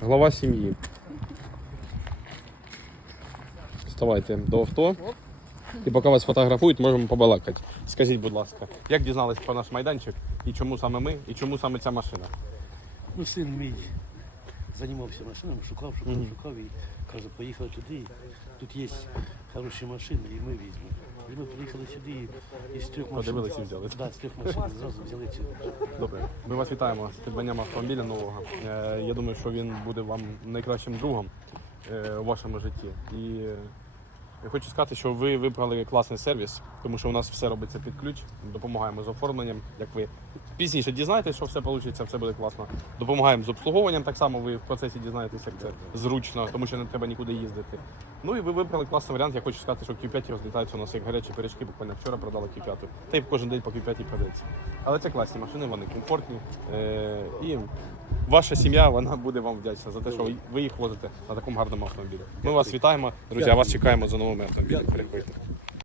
глава сім'ї. Вставайте до авто. І поки вас фотографують, можемо побалакати. Скажіть, будь ласка, як дізнались про наш майданчик і чому саме ми, і чому саме ця машина? Ну, син мій займався машинами, шукав, шукав, шукав і каже, поїхали туди. Тут є хороші машини, і ми візьмемо. Ми приїхали сюди і з трьох машин. Подивилися і взяли. Да, з трьох машин зразу взяли цю. Добре, ми вас вітаємо з придбанням автомобіля нового. Е, Я думаю, що він буде вам найкращим другом е, у вашому житті. І е, я хочу сказати, що ви вибрали класний сервіс, тому що у нас все робиться під ключ. Допомагаємо з оформленням. Як ви пізніше дізнаєтесь, що все вийде, все буде класно. Допомагаємо з обслуговуванням. Так само ви в процесі дізнаєтесь, як це зручно, тому що не треба нікуди їздити. Ну і ви вибрали класний варіант. Я хочу сказати, що Q5 розлітаються у нас як гарячі пиріжки. Буквально вчора продали Q5. Та й кожен день по Q5 продається. Але це класні машини, вони комфортні. Е, і ваша сім'я вона буде вам вдячна за те, що ви їх возите на такому гарному автомобілі. Ми вас вітаємо, друзі. А вас чекаємо за новими автомобілями. Приходьте.